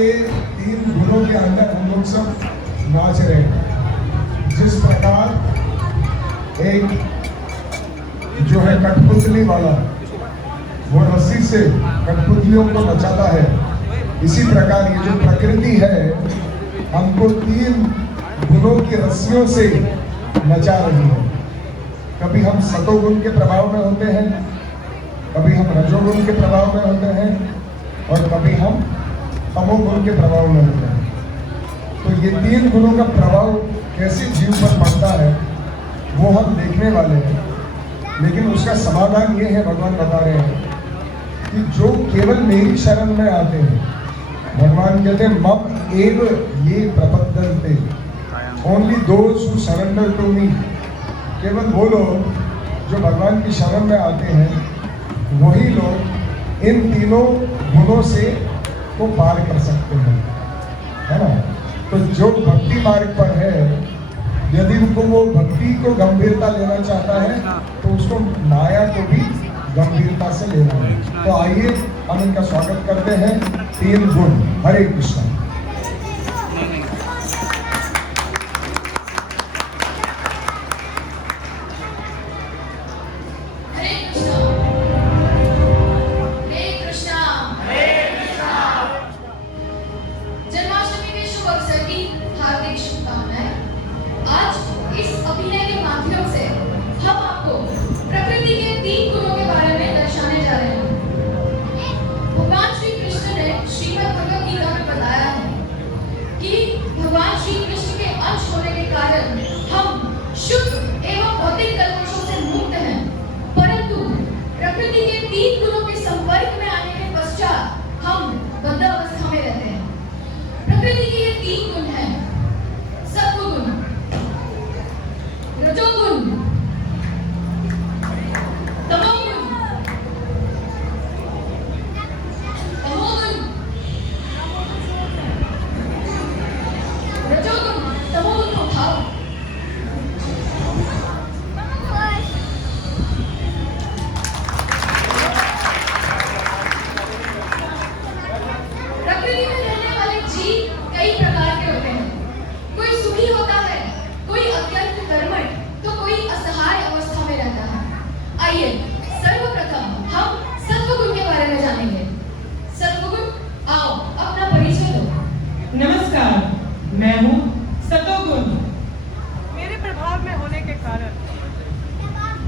के तीन गुणों के अंदर हम लोग सब नाच रहे हैं। जिस प्रकार एक जो है कठपुतली वाला वो रस्सी से कठपुतलियों को नचाता है, इसी प्रकार ये जो प्रकृति है हमको तीन गुणों की रस्सियों से नचा रही है। कभी हम सतोगुण के प्रभाव में होते हैं, कभी हम रजोगुण के प्रभाव में होते हैं और कभी हम तमोगुण के प्रभाव में होते हैं। तो ये तीन गुणों का प्रभाव कैसे जीव पर पड़ता है वो हम देखने वाले हैं। लेकिन उसका समाधान ये है, भगवान बता रहे हैं कि जो केवल मेरी शरण में आते हैं, भगवान कहते हैं मम एव ये प्रपद्यन्ते, only those who surrender to me. केवल वो लोग जो भगवान की शरण में आते हैं वही लोग इन तीनों गुणों से को पार कर सकते हैं, है ना। तो जो भक्ति मार्ग पर है, यदि उनको वो भक्ति को गंभीरता लेना चाहता है तो उसको माया को भी गंभीरता से लेना है। तो आइए हम इनका स्वागत करते हैं। तीन गुण। हरे कृष्ण।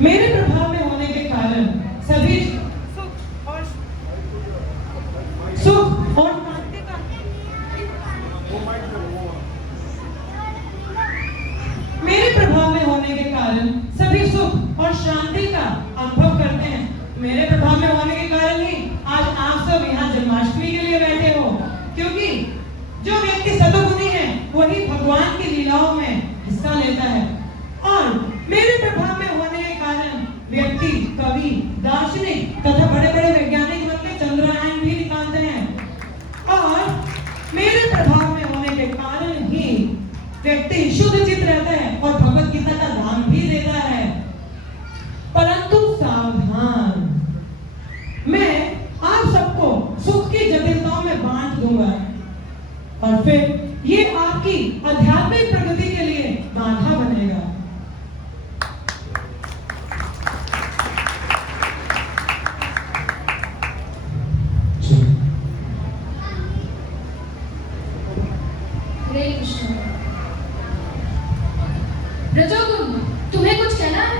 मेरे प्रभाव में होने के कारण सभी सुख और शांति का मेरे प्रभाव में होने के कारण सभी सुख और शांति का अनुभव करते हैं। मेरे प्रभाव में होने के कारण ही आज आप सब यहाँ जन्माष्टमी के लिए बैठे हो, क्योंकि जो व्यक्ति सतोगुणी है वही भगवान की लीलाओं में हिस्सा लेता है। और मेरे प्रभाव में होने के कारण व्यक्ति, कवि, दार्शनिक तथा बड़े बड़े वैज्ञानिक बनकर चंद्रयान भी निकालते हैं। और मेरे प्रभाव में होने के कारण ही व्यक्ति शुद्ध चित्त रहता है और भगवत गीता का दान भी देता है। परंतु सावधान, मैं आप सबको सुख की जटिलताओं में बांट दूंगा और फिर ये आपकी आध्यात्मिक प्रगति के लिए बाधा बनेगा। रजोगुण, तुम्हें कुछ कहना है?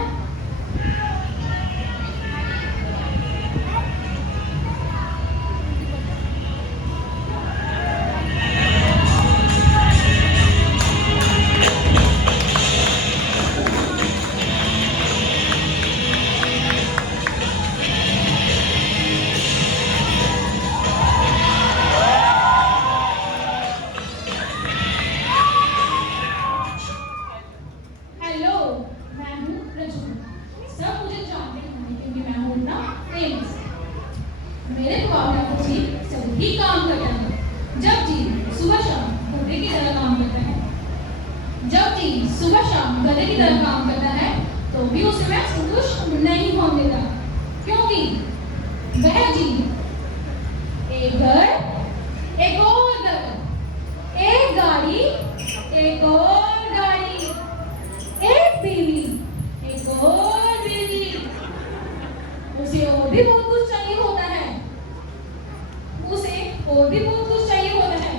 मेरे प्रभाव में तो जीव सभी काम करता है। जब जीव सुबह शाम गधे की तरह काम करता है, जब जीव सुबह शाम गधे की तरह काम करता है तो भी उसे मैं संतुष्ट नहीं होने देता, क्योंकि वह जीव एक घर, एक और घर और भी बहुत कुछ चाहिए होता है, उसे और भी बहुत कुछ चाहिए होता है।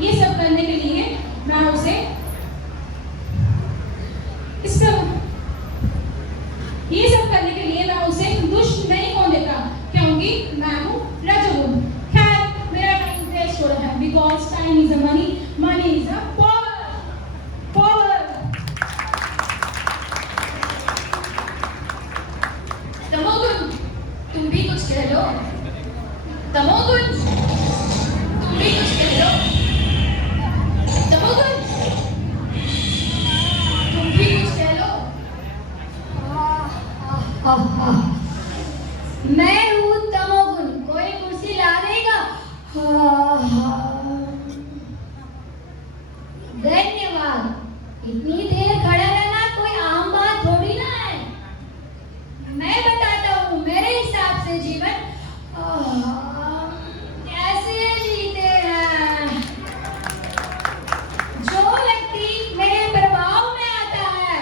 ये सब करने के लिए मैं उसे ये सब करने के लिए मैं उसे दुष्ट नहीं होने देता, क्योंकि मैं हूँ रजोगुण। खैर, मेरा टाइम वेस्ट हो रहा है, because time is a money, money is a power, power. तमोगुण, तुम भी कुछ कह लो। तमोगुण, तुम भी कुछ कह लो। तमोगुण, तुम भी कुछ कह लो। मैं हूँ तमोगुण, कोई कुर्सी ला देगा? धन्यवाद। इतनी देर खड़ा रहना कोई आम बात थोड़ी ना है। मैं बताता हूँ मेरे हिसाब से जीवन कैसे जीते हैं। जो व्यक्ति मेरे प्रभाव में आता है,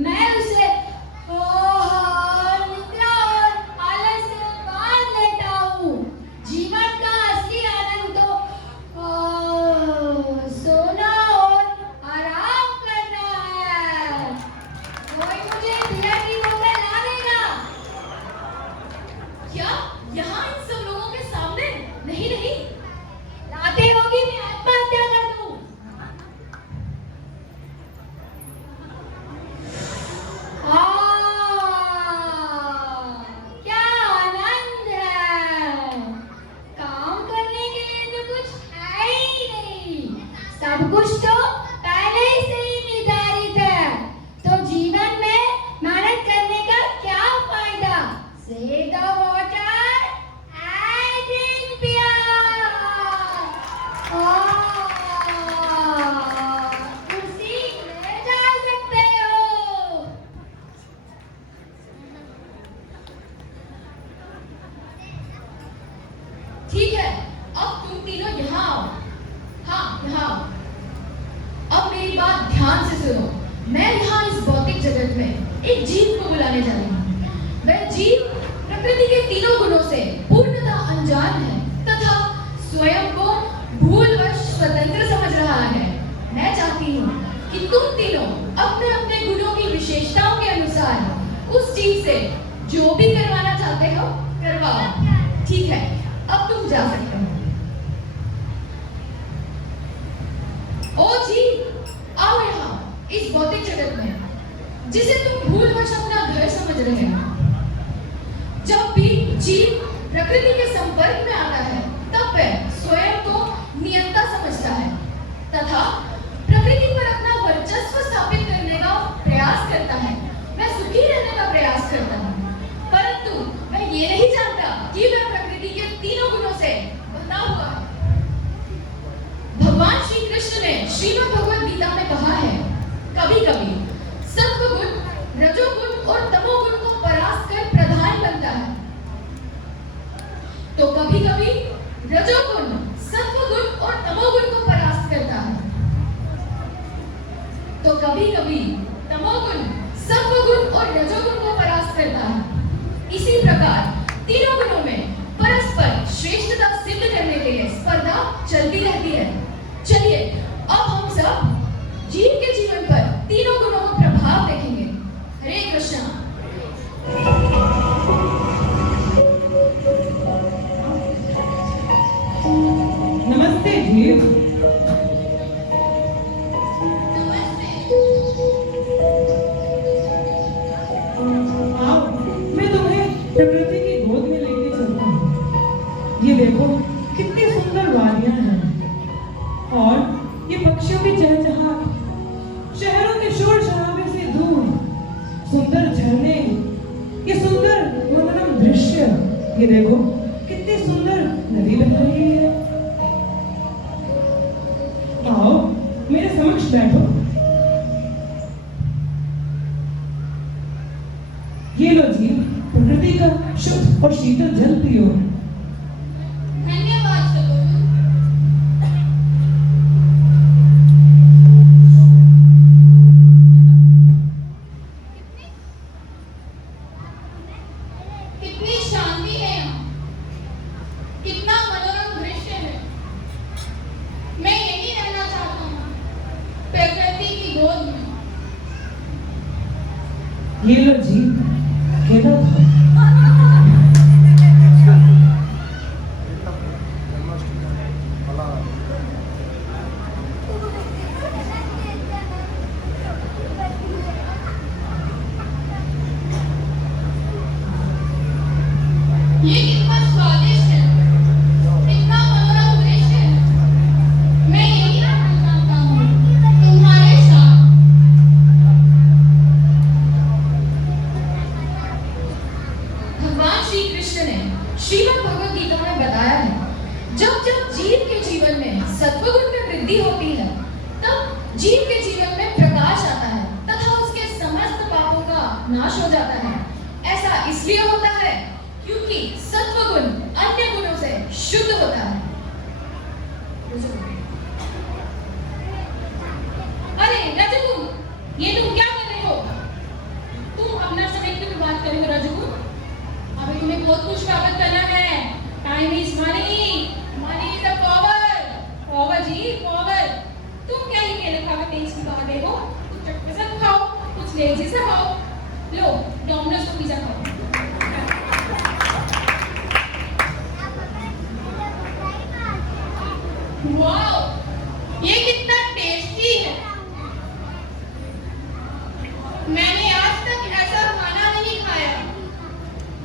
मैं उसे निद्रा और आलस से बांध लेता हूँ। जीवन का असली आनंद तो सोना और आराम करना है। कोई मुझे बियर की बोतल ला देगा? क्या यहाँ इन सब लोगों के सामने? नहीं नहीं, लाते होगी मैं आत्महत्या कर दूं। क्या आनंद है! काम करने के लिए तो कुछ है ही नहीं, सब कुछ तो पहले ही से ही निर्धारित है। तो जीवन में मेहनत करने का क्या फायदा? Save the water and drink beer. कुर्सी ले जा सकते हो। ठीक है, अब तुम तीनों यहाँ आओ। हाँ, यहाँ आओ। अब मेरी बात ध्यान से सुनो। मैं यहाँ इस भौतिक जगत में एक जीव को बुलाने जा रही हूँ। वह जीव प्रकृति के तीनों गुणों से पूर्णतः अनजान है तथा स्वयं को भूलवश स्वतंत्र समझ रहा है। मैं चाहती हूँ कि तुम तीनों अपने अपने गुणों की विशेषताओं के अनुसार उस जीव से जो भी करवाना चाहते हो करवाओ। ठीक है, अब तुम जा सकते हो। ओ जीव, आओ यहाँ इस भौतिक जगत में जिसे तुम भूलवश अपना घर समझ रहे हो। जब भी जीव प्रकृति के संपर्क में आता है, तब वह स्वयं को नियंता समझता है तथा प्रकृति पर अपना वर्चस्व स्थापित करने का प्रयास करता है। वह सुखी रहने का प्रयास करता है, परंतु वह ये नहीं जानता कि वह प्रकृति के तीनों गुणों से बंधा हुआ है। भगवान श्री कृष्ण ने श्रीमद् भगवद गीता में कहा है, कभी कभी सत्वगुण रजोगुण और तमोगुण को परास्त कर प्रधान बनता है, तो कभी कभी रजोगुण सत्वगुण और तमोगुण को परास्त करता है, तो कभी कभी तमोगुण सत्वगुण और रजोगुण को परास्त करता है। इसी प्रकार तीनों गुणों में परस्पर श्रेष्ठता सिद्ध करने के लिए स्पर्धा चलती रहती है। चलिए अब हम सब जीव के जीवन पर तीनों गुणों का प्रभाव देखेंगे। हरे कृष्णा। नमस्ते जीव। आओ, मैं तुम्हें प्रकृति की गोद में लेके चलता हूँ। ये देखो कितनी सुंदर वादियां हैं और ये पक्षियों की चहचहाट, शहरों के शोर शराबे से दूर सुंदर झरने, ये सुंदर मनोरम दृश्य। ये देखो कितनी सुंदर नदी बह रही है। आओ मेरे समक्ष बैठो। ये लो जी, प्रकृति का शुद्ध और शीतल जल पियो। धन्यवाद सतगुरु। कितनी शांति है यहाँ, कितना मनोरम दृश्य है। मैं यही रहना चाहता हूँ, प्रकृति की गोद में। ये लो जी, केला खाओ। ये कितना स्वादिष्ट है, कितना मनोरम दृश्य है। मैं यही रहना चाहता हूँ, तुम्हारे साथ। भगवान श्री कृष्ण ने श्रीमद् भगवद गीता में बताया है, जब जब जीव के जीवन में सत्वगुण में वृद्धि होती है, तब जीव के जीवन में प्रकाश आता है तथा उसके समस्त पापों का नाश हो जाता है। ऐसा इसलिए होता है क्योंकि सत्वगुण अन्य गुणों से शुद्ध होता है। अरे रजगुण, ये तुम क्या कर रहे हो? तुम अपना समय क्यों बात कर रहे हो रजगुण? अभी तुम्हें बहुत कुछ प्राप्त करना है। Time is money, money is a power. Power ji, power. तुम क्या ही केले खाकर तेज की बात देखो? कुछ चटपटा खाओ, कुछ लेजी से खाओ। लो, डोमिनोज का पिज्जा खाओ। वाओ, ये कितना टेस्टी है। मैंने आज तक ऐसा खाना नहीं खाया।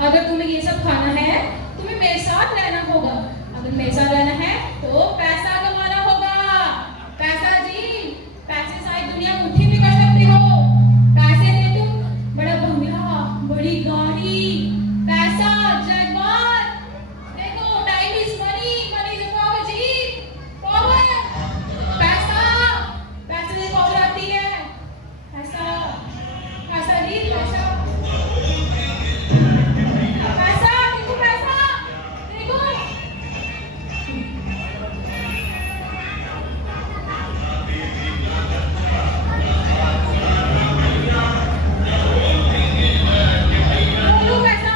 अगर तुम्हें ये सब खाना है, तुम्हें मेरे साथ रहना होगा। अगर मेरे साथ रहना है तो पैसा कमाना होगा। पैसा जी, पैसे से सारी दुनिया मुट्ठी में कर सकती हो। पैसे से तुम बड़ा बंगला, बड़ी गाड़ी, पैसा, जयमाल। देखो, time is money, money is power ji, power. पैसा, पैसे से पावर आती है। पैसा, पैसा जी, पैसा, पैसा, देखो पैसा, देखो। लो पैसा।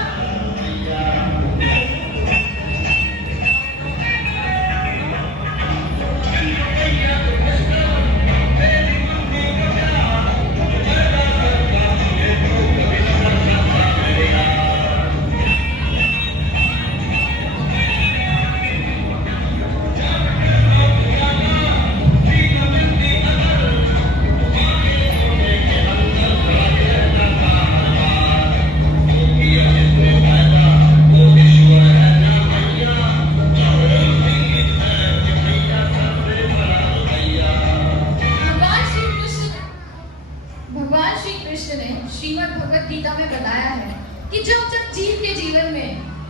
भगवान श्री कृष्ण ने श्रीमद् भगवद गीता में बताया है कि जब जब जीव के जीवन में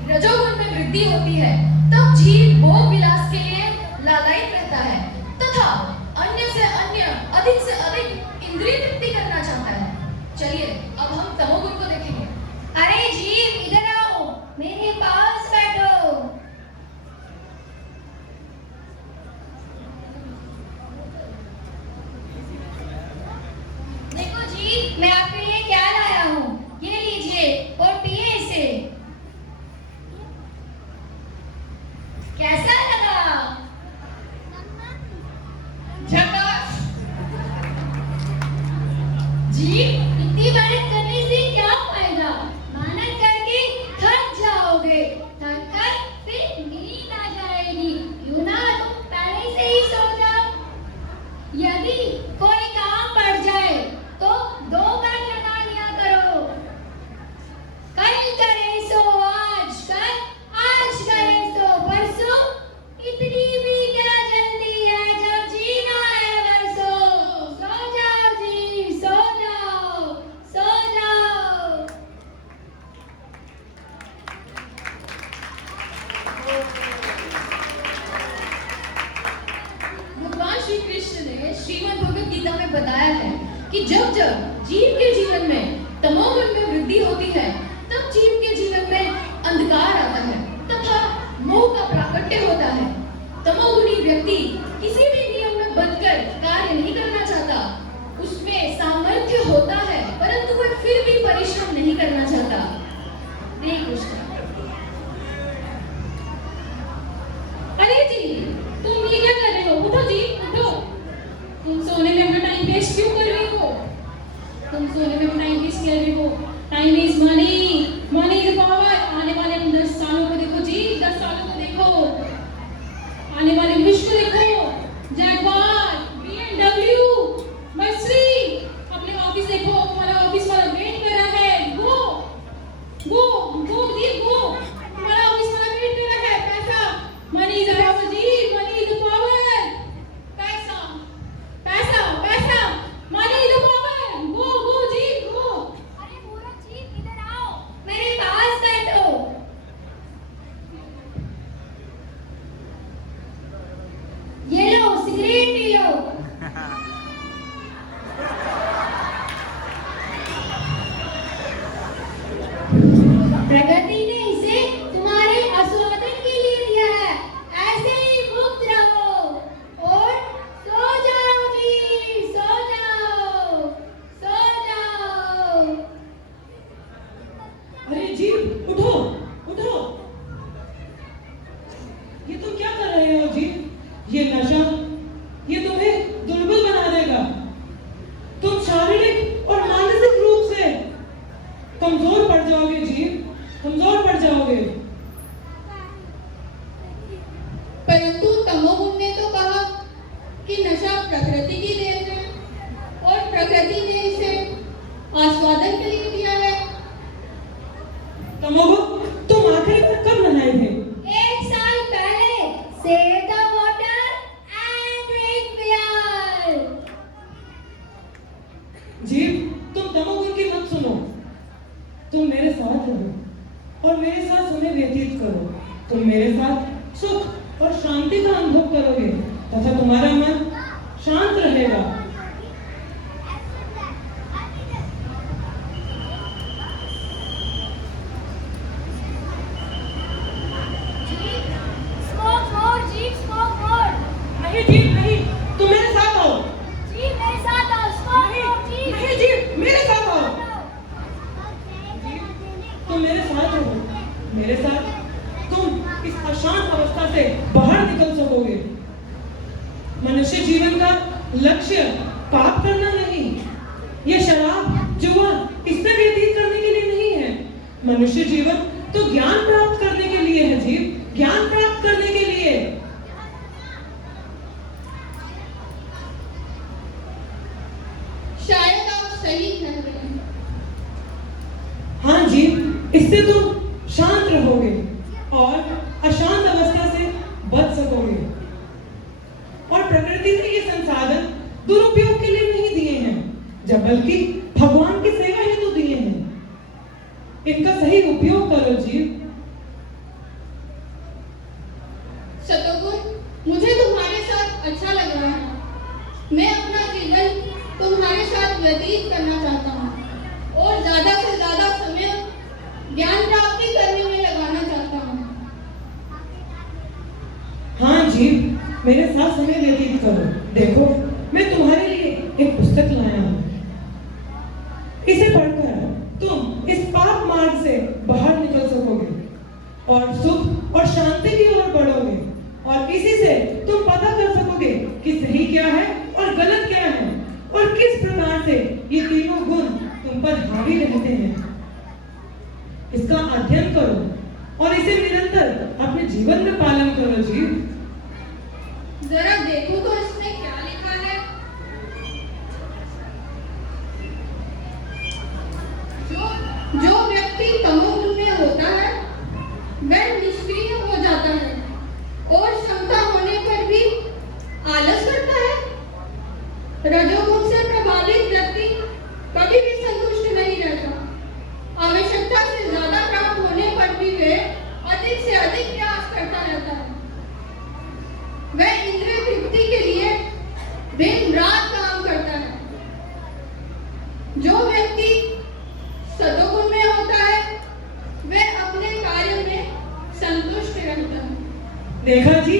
रजोगुण में वृद्धि होती है, तब जीव भोग विलास के लिए लालायित रहता है तथा अन्य से अन्य, अधिक से अधिक इंद्रिय तृप्ति करना चाहता है। चलिए अब हम तमोगुण को देखेंगे। अरे जीव, इधर आओ, मेरे पास बैठो। देखो जी, मैं आपके लिए क्या लाया हूँ, ये लीजिए और पिए इसे। कैसा लगा? झकास। जी, इतनी मेहनत करने से क्या फायदा? मेहनत करके थक जाओगे, थक कर फिर नींद आ जाएगी। क्यों ना तुम पहले से ही सो जाओ। यदि कोई काम पड़ जाए तो 2 बार लगा लिया करो। कल करे सो आज कल, आज करे सो परसों। इतनी भी क्या जल्दी है, जब जीना है बरसों। सो जाओ जी, सो जाओ, सो जाओ। भगवान श्री कृष्ण ने श्रीमद् भगवद गीता में बताया है कि जब जब जीव के जीवन में तमोगुण में वृद्धि होती है, तब जीव के जीवन में अंधकार आता है तथा मोह का प्राकट्य होता है। तमोगुणी व्यक्ति किसी भी नियम में बंधकर कार्य नहीं करना चाहता। उसमें सामर्थ्य होता है परंतु वह फिर भी परिश्रम नहीं करना चाहता। हरे कृष्ण। go जी go, तुम्हारा ऑफिस में वेट कर रहा है। पैसा, money is the power ji, money is the power, पैसा, पैसा, पैसा, money is the power, go ji go। अरे मूर्ख जी इधर आओ। मेरे पास बैठो। ये लो सिगरेट पी लो। प्रगति ने इसे तुम्हारे आस्वादन के लिए दिया है। ऐसे ही मुक्त रहो और सो जाओ जी, सो जाओ, सो जाओ। अरे जी उठो, उठो। ये तुम क्या कर रहे हो जी? ये नशा, ये तुम्हें दुर्बल बना देगा। तुम शारीरिक और मानसिक रूप से कमजोर पड़ जाओगे जी, कमजोर पड़ जाओगे। परंतु तमोगुण ने तो कहा कि नशा प्रकृति की देन है और प्रकृति ने इसे आस्वादन के लिए दिया है। तमोगुण, तुम आखिरी बार कब नहाए थे? 1 साल पहले। Save the water and drink beer। जी तुम तमोगुण की मत सुनो, तुम मेरे साथ रहो और मेरे साथ समय व्यतीत करो। तुम मेरे साथ सुख और शांति का अनुभव करोगे तथा तुम्हारा मन शांत रहेगा। Smoke more जी, smoke more। नहीं जी नहीं, तुम मेरे साथ आओ। जी मेरे साथ आओ। Smoke नहीं more जी। नहीं जी, मेरे साथ आओ। तुम मेरे साथ रहो, मेरे साथ तुम इस अशांत अवस्था से बाहर निकल सकोगे। मनुष्य जीवन का लक्ष्य पाप करना नहीं, ये शराब जुआ इससे व्यतीत करने के लिए नहीं है। मनुष्य जीवन तो ज्ञान प्राप्त करने के लिए है जीव, ज्ञान प्राप्त करने के लिए। शायद आप सही कह रहे हैं। हाँ जी, इससे तुम शांत रहोगे और अशांत अवस्था से बच सकोगे। और प्रकृति ने ये संसाधन दुरुपयोग के लिए नहीं दिए हैं, जब बल्कि भगवान की सेवा हेतु दिए हैं। इनका सही उपयोग करो जीव। सतोगुण, मुझे तुम्हारे साथ अच्छा लग रहा है। मैं अपना जीवन तुम्हारे साथ व्यतीत करना चाहता हूँ और ज्यादा से ज्यादा समय ज्ञान प्राप्ति करने में लगाना चाहता हूँ। हाँ जी, मेरे साथ समय व्यतीत करो। देखो, मैं तुम्हारे लिए एक पुस्तक लाया हूँ। इसे पढ़कर तुम इस पाप मार्ग से बाहर निकल सकोगे और सुख और शांति की ओर बढ़ोगे। और इसी से तुम पता कर सकोगे कि सही क्या है और गलत क्या है और किस प्रकार से ये तीनों गुण तुम पर हावी रहते हैं। इसका अध्ययन करो और इसे निरंतर अपने जीवन में पालन करो जीव। जरा देखो तो इसमें क्या लिखा है। जो व्यक्ति तमोगुण में होता है वह निष्क्रिय हो जाता है और क्षमता होने पर भी आलस करता है। रजोगुण से प्रभावित व्यक्ति कभी भी संतुष्ट नहीं रहता। आवश्यकता से ज्यादा प्राप्त होने पर भी वह अधिक से अधिक प्रयास करता रहता है। वह इंद्रिय तृप्ति के लिए दिन रात काम करता है। जो व्यक्ति सतोगुण में होता है वह अपने कार्य में संतुष्ट रहता है। देखा जी,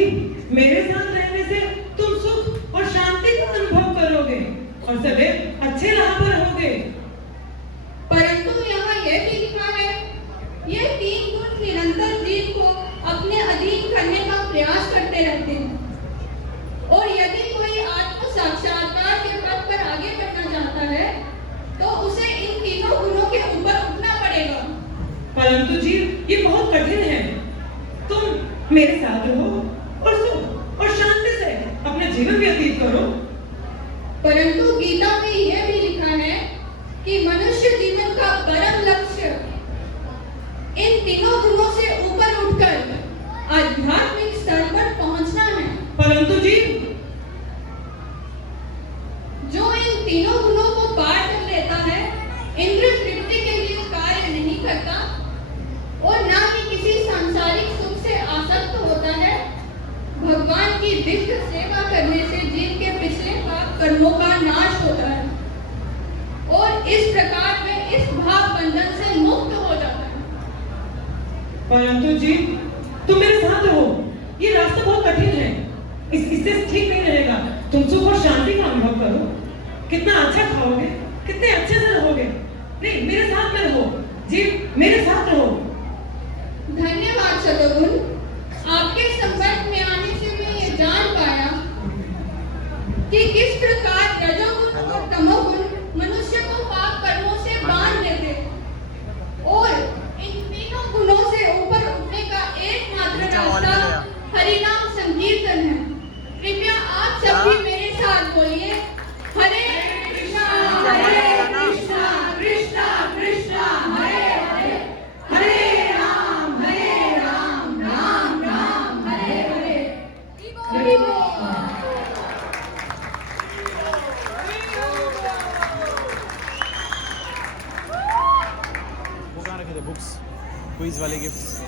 मेरे साथ रहने से तुम सुख और शांति का अनुभव करोगे और सदैव अच्छे राह पर रहोगे। परंतु यहाँ यह भी लिखा है, ये तीन गुण निरंतर जीव को अपने अधीन करने का प्रयास करते रहते हैं और यदि कोई आत्म साक्षात्कार के पथ पर आगे बढ़ना चाहता है तो उसे इन तीनों गुणों के ऊपर उठना पड़ेगा। परंतु जी, ये बहुत कठिन है। तुम मेरे साथ रहो और सुख और शांति से अपना जीवन व्यतीत करो। परंतु गीता में यह भी लिखा है कि मनुष्य जीवन का परम लक्ष्य तीनों गुणों से ऊपर उठकर आध्यात्मिक स्तर पर पहुंचना है। परंतु जी, जो इन तीनों गुणों को पार कर लेता है, इंद्र तृप्ति के लिए कार्य नहीं करता और ना ही किसी सांसारिक सुख से आसक्त होता है। भगवान की दिव्य सेवा करने से जीव के पिछले पाप कर्मों का नाश होता है और इस प्रकार में इस भाव बंधन से मुक्त हो जाता है। परंतु जी, तुम मेरे साथ रहो। ये रास्ता बहुत कठिन है, इससे ठीक नहीं रहेगा। तुम सुख और शांति का अनुभव करो। कितना अच्छा खाओगे, कितने अच्छे से रहोगे। नहीं, मेरे साथ में रहो जी, मेरे साथ रहो। धन्यवाद सतगुण, आपके संपर्क में आने से मैं ये जान पाया कि किस प्रकार रजोगुण और तमोगुण मनुष्य को पाप कर्मों से बांध लेते और इन तीनों गुणों से ऊपर उठने का एकमात्र रास्ता हरिनाम संकीर्तन है। कृपया आप सब भी मेरे साथ बोलिए, हरे कृष्णा कृष्णा कृष्णा हरे हरे, हरे राम राम राम हरे हरे। हरि बोल। वो कहाँ रखे थे बुक्स, क्विज वाले गिफ्ट्स?